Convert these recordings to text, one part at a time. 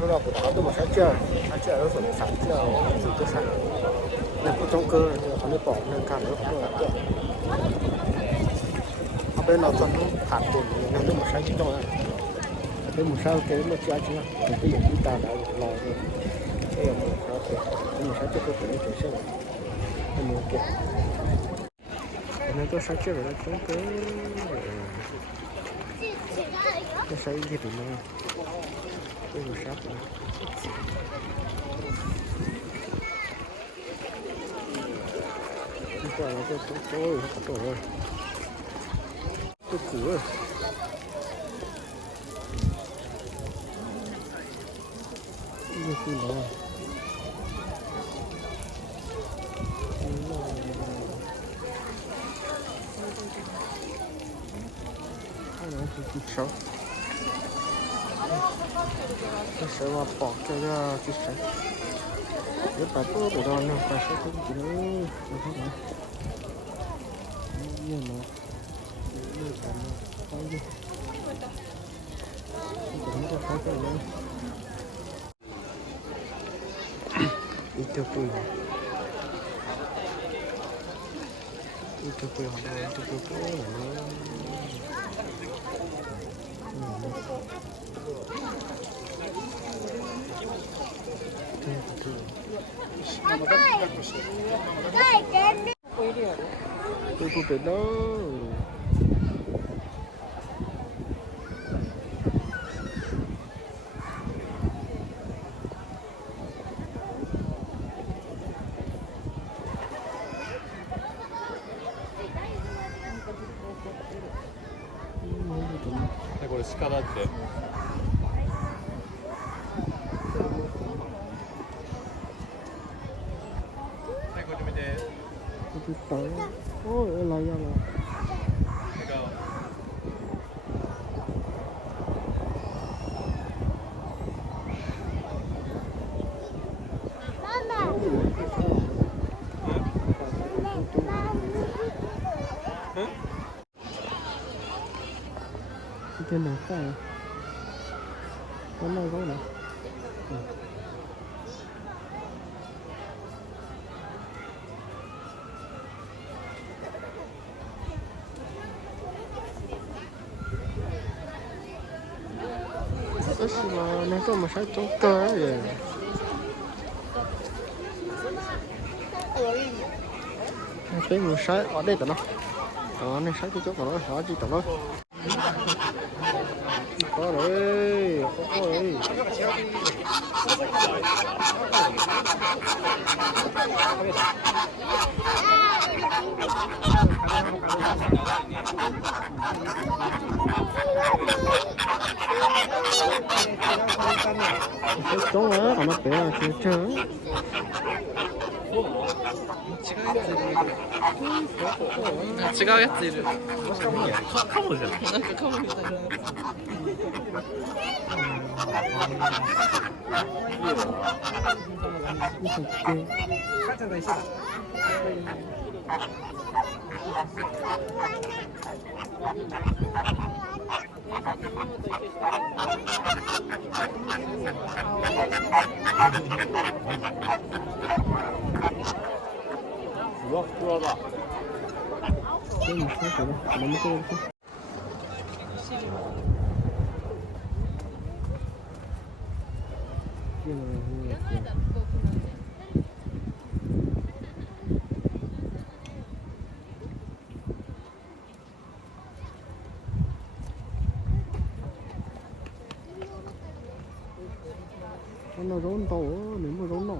说了不大都没啥劲儿，啥劲儿有什么啥劲儿，自己都啥，那不中歌，就还没保那干了不来过，他被那咱都谈的，那都没啥激动啊，都没啥给没加劲啊，这也一打来老的，这也没啥事，没啥就会给人整事了，都没给，那都啥劲儿了，中歌，这啥一点没有，这有啥不？过来这多了，这鼓儿，这是什么？这是几条？这什么宝？这个几条？有百多不到那快手都不知道，我看看，越南，越南，翻译，怎么个翻译呢？一条不一样，一条不一样的，一条不一样的，对不对喽？これ鹿だって。はい、こっち見て。哦，来呀来。这能干？能弄够了。这是嘛？那个没啥中歌耶。这没啥，我这个呢？那啥就叫个了，啥就叫了。好嘞，好嘞。中文俺们不要去争。違うやついる。カモじゃん。なんかカモみたいなやつ。ふわふわだ。这你说什么？能不能说？nó rốn to nếu mà rốn nọ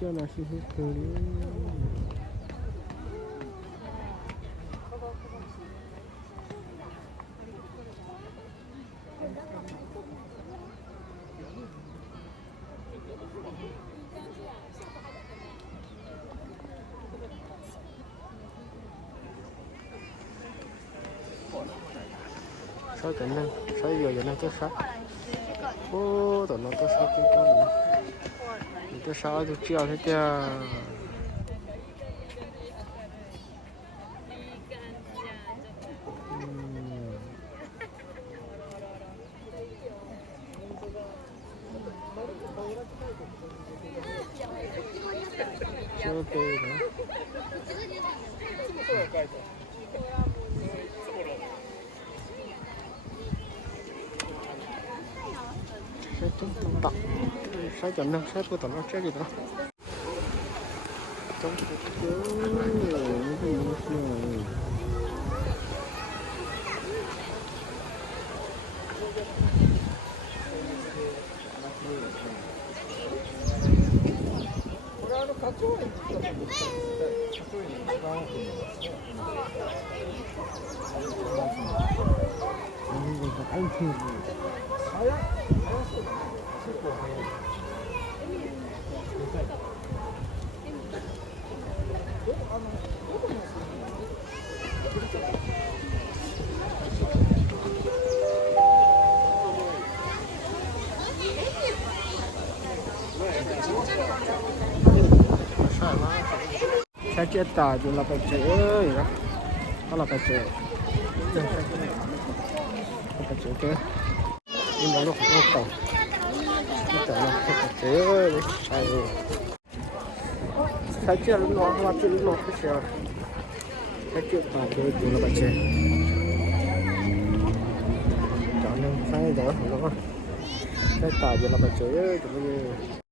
kia là sự cười sao cái này sao giờ này tôi sao ô tụi nó tôi sao cái con này tôi sao tôi chưa thấy chưa OK 的。这真不大，晒脚呢，晒不到了这里的。真不错，这游戏。Saya cerita je lah baca, ya. Kalau baca, baca ke, ini malu apa? Kita nak baca, saya cerita lu apa tu lu apa sih? Saya cerita je lah baca. Jangan saya jangan, saya cerita je lah baca,